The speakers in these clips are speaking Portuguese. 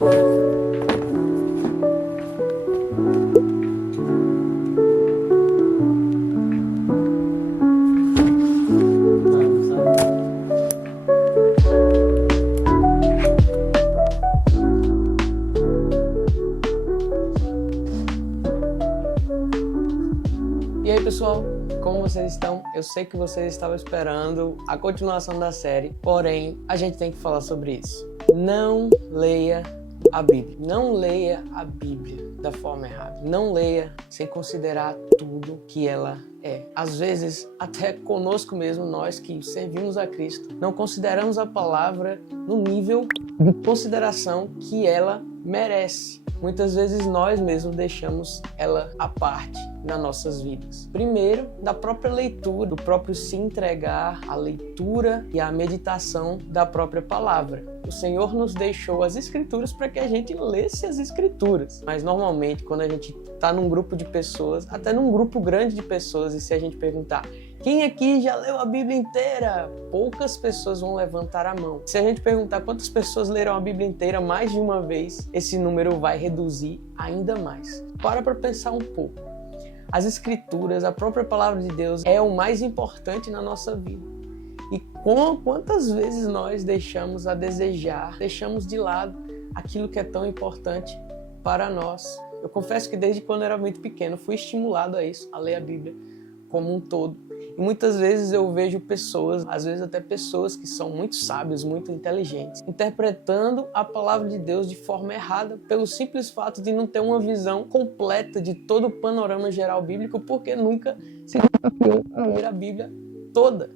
E aí pessoal, como vocês estão? Eu sei que vocês estavam esperando a continuação da série, porém a gente tem que falar sobre isso. Não leia a Bíblia. Não leia a Bíblia da forma errada. Não leia sem considerar tudo que ela é. Às vezes, até conosco mesmo, nós que servimos a Cristo, não consideramos a palavra no nível de consideração que ela merece. Muitas vezes nós mesmos deixamos ela à parte nas nossas vidas. Primeiro, da própria leitura, do próprio se entregar à leitura e à meditação da própria palavra. O Senhor nos deixou as Escrituras para que a gente lesse as Escrituras. Mas normalmente, quando a gente está num grupo de pessoas, até num grupo grande de pessoas, e se a gente perguntar: quem aqui já leu a Bíblia inteira? Poucas pessoas vão levantar a mão. Se a gente perguntar quantas pessoas leram a Bíblia inteira mais de uma vez, esse número vai reduzir ainda mais. Para pensar um pouco. As Escrituras, a própria Palavra de Deus, é o mais importante na nossa vida. E quantas vezes nós deixamos a desejar, deixamos de lado aquilo que é tão importante para nós. Eu confesso que desde quando eu era muito pequeno, fui estimulado a isso, a ler a Bíblia como um todo. E muitas vezes eu vejo pessoas, às vezes até pessoas que são muito sábios, muito inteligentes, interpretando a palavra de Deus de forma errada, pelo simples fato de não ter uma visão completa de todo o panorama geral bíblico, porque nunca se desafiou a ler a Bíblia toda.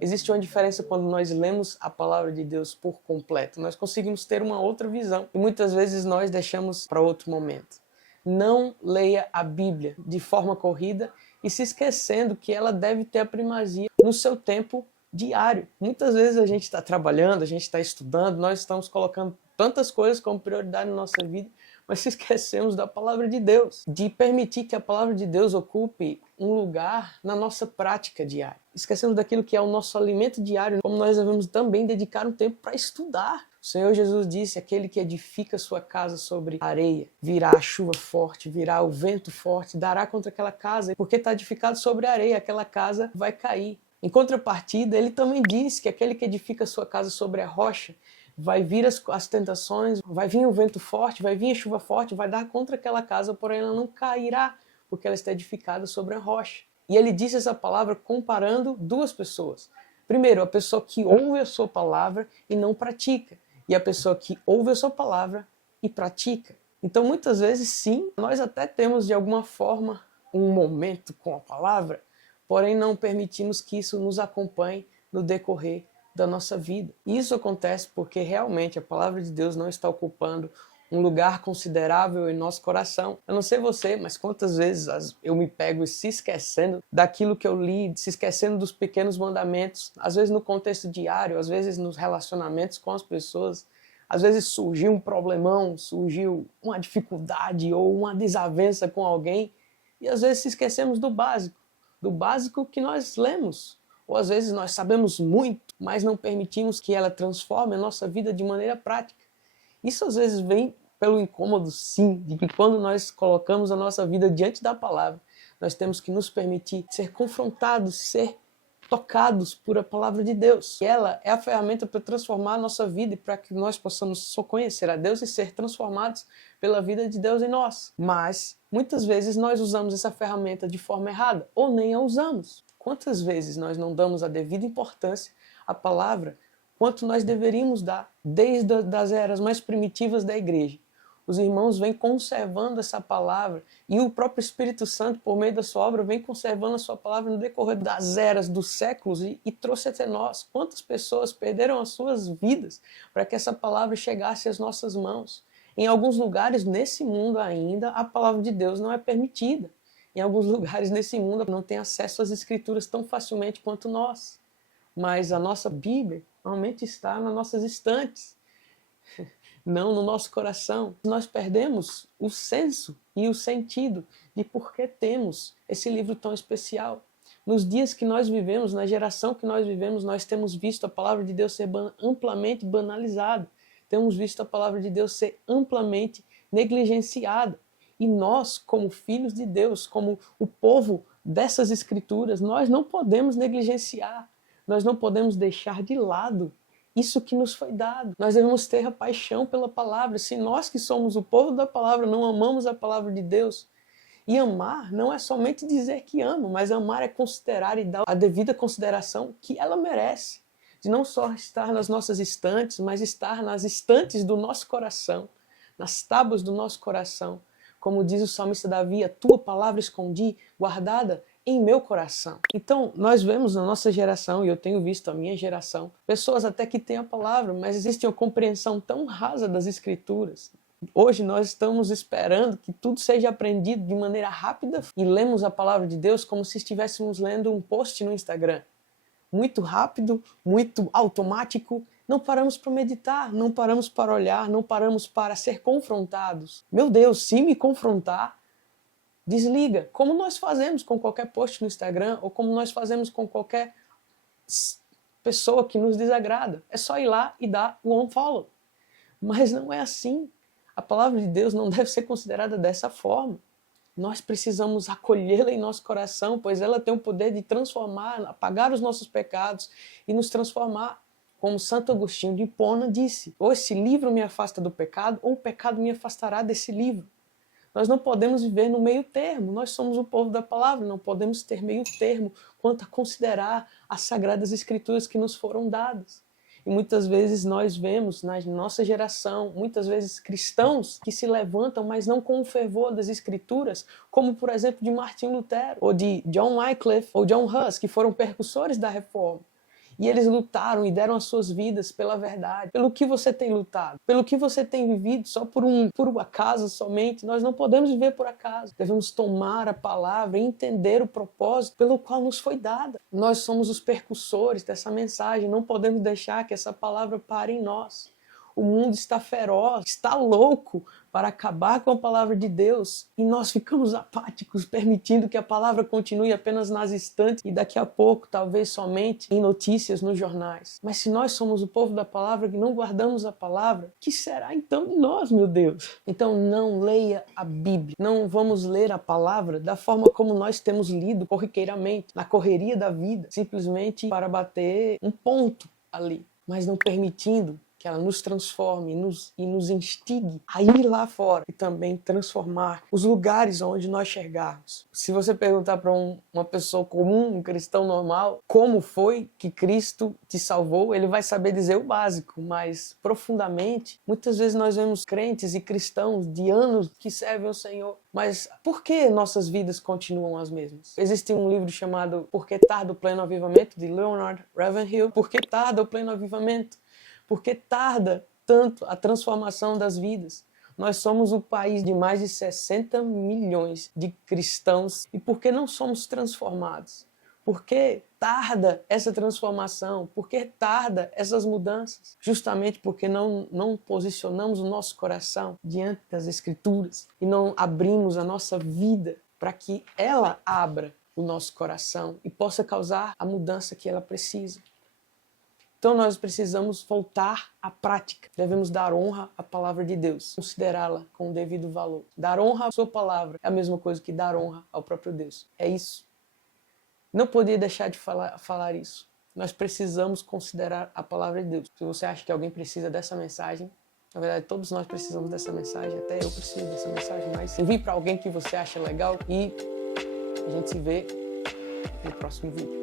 Existe uma diferença quando nós lemos a palavra de Deus por completo. Nós conseguimos ter uma outra visão e muitas vezes nós deixamos para outro momento. Não leia a Bíblia de forma corrida e se esquecendo que ela deve ter a primazia no seu tempo diário. Muitas vezes a gente está trabalhando, a gente está estudando, nós estamos colocando tantas coisas como prioridade na nossa vida, mas se esquecemos da palavra de Deus, de permitir que a palavra de Deus ocupe um lugar na nossa prática diária. Esquecemos daquilo que é o nosso alimento diário, como nós devemos também dedicar um tempo para estudar. O Senhor Jesus disse: aquele que edifica sua casa sobre areia, virá a chuva forte, virá o vento forte, dará contra aquela casa, porque está edificado sobre areia, aquela casa vai cair. Em contrapartida, ele também disse que aquele que edifica sua casa sobre a rocha, vai vir as tentações, vai vir o vento forte, vai vir a chuva forte, vai dar contra aquela casa, porém ela não cairá, porque ela está edificada sobre a rocha. E ele disse essa palavra comparando duas pessoas. Primeiro, a pessoa que ouve a sua palavra e não pratica. E a pessoa que ouve a sua palavra e pratica. Então, muitas vezes, sim, nós até temos, de alguma forma, um momento com a palavra, porém não permitimos que isso nos acompanhe no decorrer da nossa vida. E isso acontece porque realmente a palavra de Deus não está ocupando um lugar considerável em nosso coração. Eu não sei você, mas quantas vezes eu me pego se esquecendo daquilo que eu li, se esquecendo dos pequenos mandamentos, às vezes no contexto diário, às vezes nos relacionamentos com as pessoas, às vezes surgiu um problemão, surgiu uma dificuldade ou uma desavença com alguém, e às vezes se esquecemos do básico que nós lemos. Ou às vezes nós sabemos muito, mas não permitimos que ela transforme a nossa vida de maneira prática. Isso às vezes vem pelo incômodo, sim, de que quando nós colocamos a nossa vida diante da palavra, nós temos que nos permitir ser confrontados, ser tocados por a palavra de Deus. E ela é a ferramenta para transformar a nossa vida e para que nós possamos só conhecer a Deus e ser transformados pela vida de Deus em nós. Mas muitas vezes nós usamos essa ferramenta de forma errada ou nem a usamos. Quantas vezes nós não damos a devida importância à palavra quanto nós deveríamos dar desde as eras mais primitivas da igreja? Os irmãos vêm conservando essa palavra e o próprio Espírito Santo, por meio da sua obra, vem conservando a sua palavra no decorrer das eras, dos séculos e trouxe até nós. Quantas pessoas perderam as suas vidas para que essa palavra chegasse às nossas mãos? Em alguns lugares nesse mundo ainda, a palavra de Deus não é permitida. Em alguns lugares nesse mundo não tem acesso às Escrituras tão facilmente quanto nós. Mas a nossa Bíblia normalmente está nas nossas estantes, não no nosso coração. Nós perdemos o senso e o sentido de por que temos esse livro tão especial. Nos dias que nós vivemos, na geração que nós vivemos, nós temos visto a palavra de Deus ser amplamente banalizada. temos visto a palavra de Deus ser amplamente negligenciada. E nós, como filhos de Deus, como o povo dessas escrituras, nós não podemos negligenciar, nós não podemos deixar de lado isso que nos foi dado. Nós devemos ter a paixão pela palavra. Se nós que somos o povo da palavra não amamos a palavra de Deus, e amar não é somente dizer que amo, mas amar é considerar e dar a devida consideração que ela merece. De não só estar nas nossas estantes, mas estar nas estantes do nosso coração, nas tábuas do nosso coração. Como diz o salmista Davi, a tua palavra escondi, guardada em meu coração. Então, nós vemos na nossa geração, e eu tenho visto a minha geração, pessoas até que têm a palavra, mas existe uma compreensão tão rasa das Escrituras. Hoje nós estamos esperando que tudo seja aprendido de maneira rápida e lemos a palavra de Deus como se estivéssemos lendo um post no Instagram. Muito rápido, muito automático. Não paramos para meditar, não paramos para olhar, não paramos para ser confrontados. Meu Deus, se me confrontar, desliga. Como nós fazemos com qualquer post no Instagram ou como nós fazemos com qualquer pessoa que nos desagrada. É só ir lá e dar o unfollow. Mas não é assim. A palavra de Deus não deve ser considerada dessa forma. Nós precisamos acolhê-la em nosso coração, pois ela tem o poder de transformar, apagar os nossos pecados e nos transformar. Como Santo Agostinho de Hipona disse, ou esse livro me afasta do pecado, ou o pecado me afastará desse livro. Nós não podemos viver no meio termo, nós somos o povo da palavra, não podemos ter meio termo quanto a considerar as sagradas escrituras que nos foram dadas. E muitas vezes nós vemos na nossa geração, muitas vezes cristãos que se levantam, mas não com o fervor das escrituras, como por exemplo de Martinho Lutero, ou de John Wycliffe, ou John Huss, que foram percussores da reforma. E eles lutaram e deram as suas vidas pela verdade. Pelo que você tem lutado? Pelo que você tem vivido só por um acaso somente? Nós não podemos viver por acaso. Devemos tomar a palavra e entender o propósito pelo qual nos foi dada. Nós somos os percussores dessa mensagem. Não podemos deixar que essa palavra pare em nós. O mundo está feroz, está louco para acabar com a palavra de Deus e nós ficamos apáticos, permitindo que a palavra continue apenas nas estantes e daqui a pouco, talvez somente em notícias nos jornais. Mas se nós somos o povo da palavra e não guardamos a palavra, o que será então de nós, meu Deus? Então não leia a Bíblia, não vamos ler a palavra da forma como nós temos lido corriqueiramente, na correria da vida, simplesmente para bater um ponto ali, mas não permitindo que ela nos transforme e nos instigue a ir lá fora e também transformar os lugares onde nós chegarmos. Se você perguntar para uma pessoa comum, um cristão normal, como foi que Cristo te salvou, ele vai saber dizer o básico, mas profundamente, muitas vezes nós vemos crentes e cristãos de anos que servem ao Senhor, mas por que nossas vidas continuam as mesmas? Existe um livro chamado Por que Tarda o Pleno Avivamento, de Leonard Ravenhill. Por que tarda o pleno avivamento? Porque tarda tanto a transformação das vidas. Nós somos o país de mais de 60 milhões de cristãos. E por que não somos transformados? Por que tarda essa transformação? Por que tarda essas mudanças? Justamente porque não posicionamos o nosso coração diante das Escrituras e não abrimos a nossa vida para que ela abra o nosso coração e possa causar a mudança que ela precisa. Então nós precisamos voltar à prática. Devemos dar honra à palavra de Deus, considerá-la com o devido valor. Dar honra à sua palavra é a mesma coisa que dar honra ao próprio Deus. É isso. Não podia deixar de falar isso. Nós precisamos considerar a palavra de Deus. Se você acha que alguém precisa dessa mensagem, na verdade todos nós precisamos dessa mensagem, até eu preciso dessa mensagem, mas envie para alguém que você acha legal e a gente se vê no próximo vídeo.